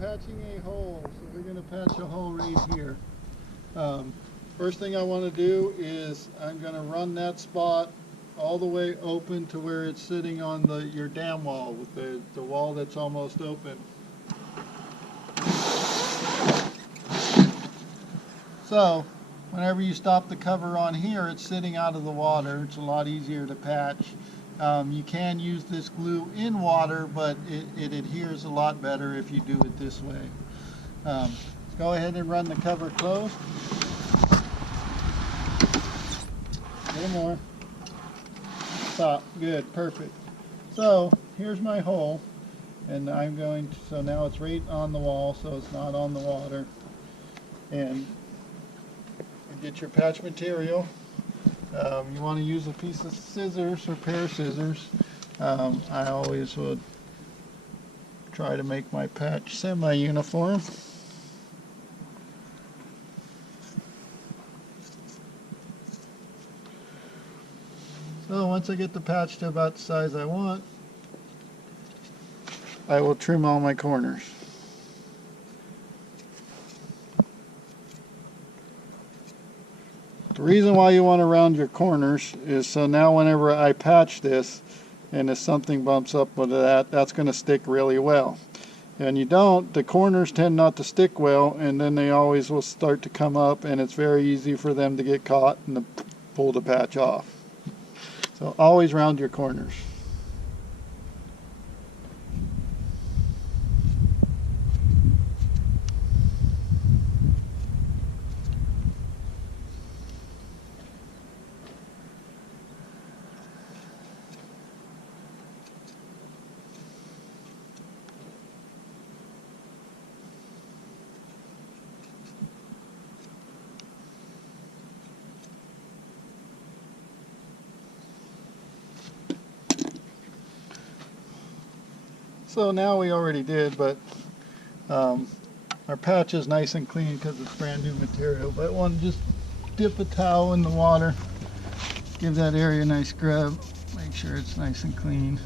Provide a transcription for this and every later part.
patching a hole. So we're going to patch a hole right here. First thing I want to do is I'm going to run that spot all the way open to where it's sitting on your dam wall, with the wall that's almost open. So whenever you stop the cover on here, it's sitting out of the water. It's a lot easier to patch. You can use this glue in water, but it adheres a lot better if you do it this way. Let's go ahead and run the cover closed. A little more. Stop. Good. Perfect. So here's my hole, and I'm going to, so now it's right on the wall, so it's not on the water. And get your patch material. You want to use a piece of scissors or pair of scissors. I always would try to make my patch semi-uniform. So once I get the patch to about the size I want, I will trim all my corners. The reason why you want to round your corners is so now whenever I patch this and if something bumps up with that's going to stick really well. And you don't, the corners tend not to stick well, and then they always will start to come up, and it's very easy for them to get caught and to pull the patch off. So always round your corners. So now we already did, but our patch is nice and clean because it's brand new material. But I want to just dip a towel in the water, give that area a nice scrub, make sure it's nice and clean.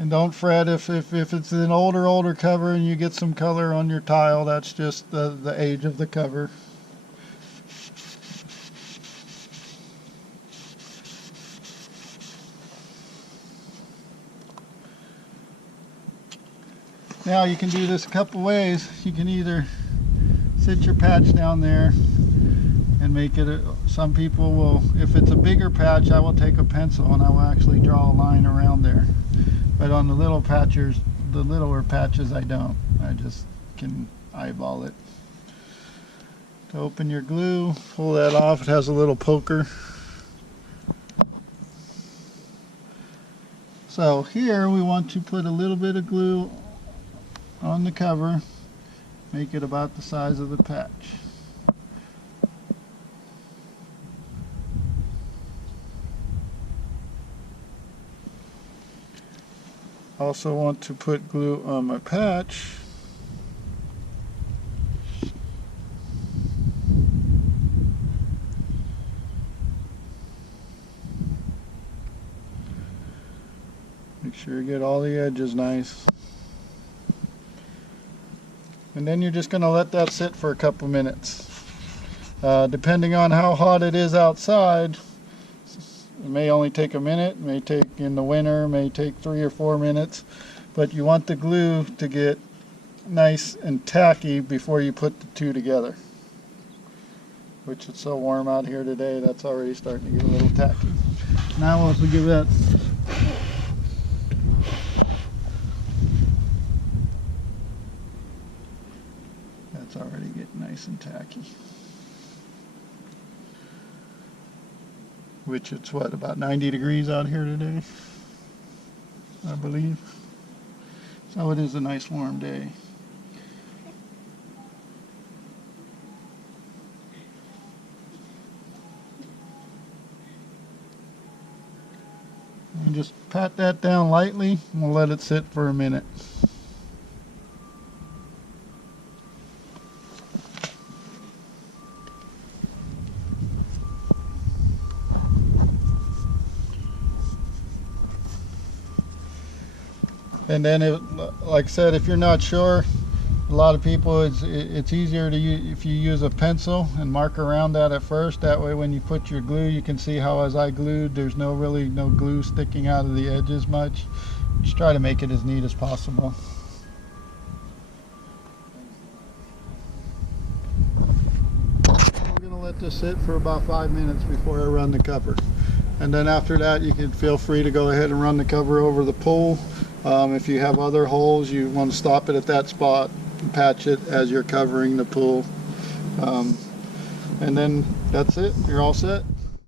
And don't fret if it's an older cover and you get some color on your tile. That's just the age of the cover. Now you can do this a couple ways. You can either sit your patch down there and make it, some people will, if it's a bigger patch, I will take a pencil and I will actually draw a line around there. But on the littler patches I don't. I just can eyeball it. To open your glue, pull that off. It has a little poker. So here we want to put a little bit of glue on the cover, make it about the size of the patch. Also want to put glue on my patch. Make sure you get all the edges nice. And then you're just going to let that sit for a couple minutes. Depending on how hot it is outside, it may only take a minute, it may take, in the winter, may take 3 or 4 minutes. But you want the glue to get nice and tacky before you put the two together. Which it's so warm out here today, that's already starting to get a little tacky. Now once we give that already getting nice and tacky. Which it's what, about 90 degrees out here today, I believe. So it is a nice warm day. And just pat that down lightly and we'll let it sit for a minute. And then, like I said, if you're not sure, a lot of people, it's easier to use if you use a pencil and mark around that at first. That way when you put your glue, you can see how as I glued, there's really no glue sticking out of the edges much. Just try to make it as neat as possible. I'm going to let this sit for about 5 minutes before I run the cover. And then after that, you can feel free to go ahead and run the cover over the pool. If you have other holes, you want to stop it at that spot and patch it as you're covering the pool. And then that's it. You're all set.